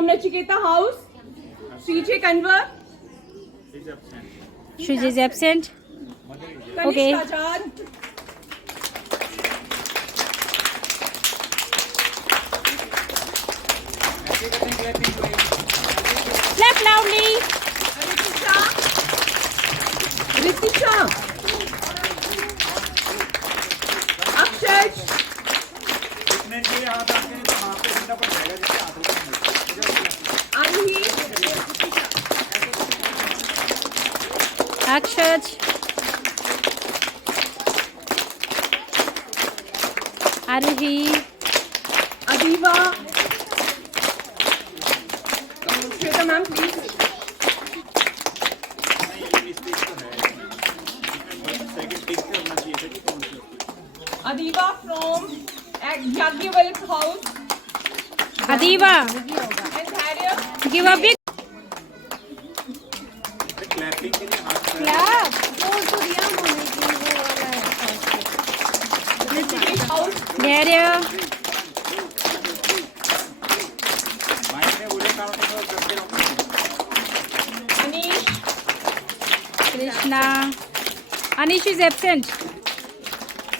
from Nachiketa House. CJ Kanwar. Shuj is absent. Kanishk Okay. Azad. Clap loudly. Ritisha. Akshaj. Anhi. Akshaj. Aruhi. Adiva. Shweta ma'am, please. Adiva from Yagyavalk House. Adiva. And Harrier. Give a big clap. Rishikesh House. There. Anish. Krishna. Anish is absent.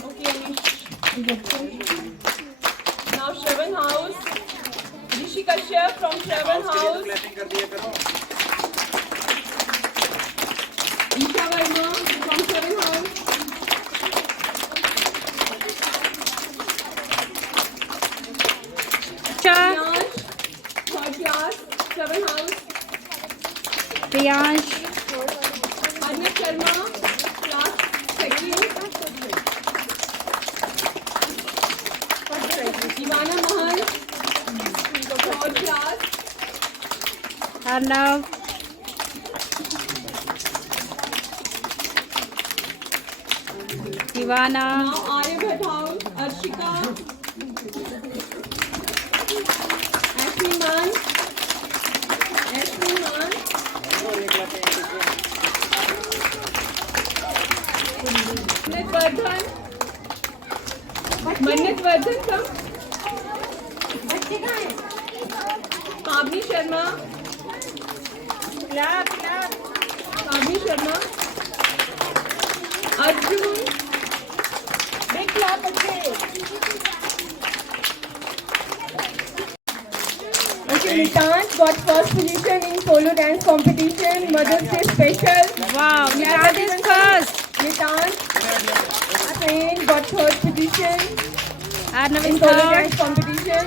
Okay, Anish. Now Shravan House. Rishi Kashyap from Shravan House. Isha Verma from Shravan House. Cha. Priyansh, third class, Shravan House. Priyansh. Arya Sharma, class second. Ivana Mahal, third class. Arnav. Ivana. Now Aryabhat House, Arshika. Ashwin Man. Ashwin Man. Mannat Vardhan. Mannat Vardhan come. Pavni Sharma. Pavni Sharma. Arjun. Big clap again. Okay, Nitant got first position in solo dance competition. Mother's Day special. Wow, Nitant is first. Nitant Sain got third position Arnav in is solo third. dance competition.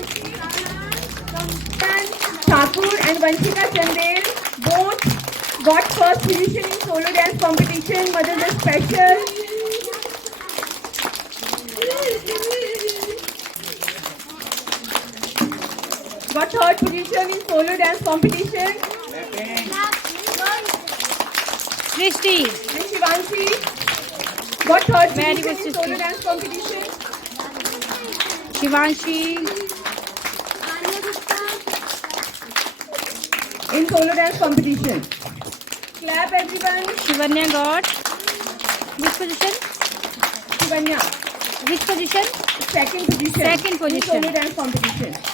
And Thakur and Vanshika Chandel both got first position in solo dance competition. Mother's Day special. Got third position in solo dance competition. Christy. And Shivanshi got third Very position good, in solo Srishti. dance competition. Shivanshi. In solo dance competition. Clap everyone. Shivanya got which position? Shivanya, Which position? second position. Second In position. solo dance competition.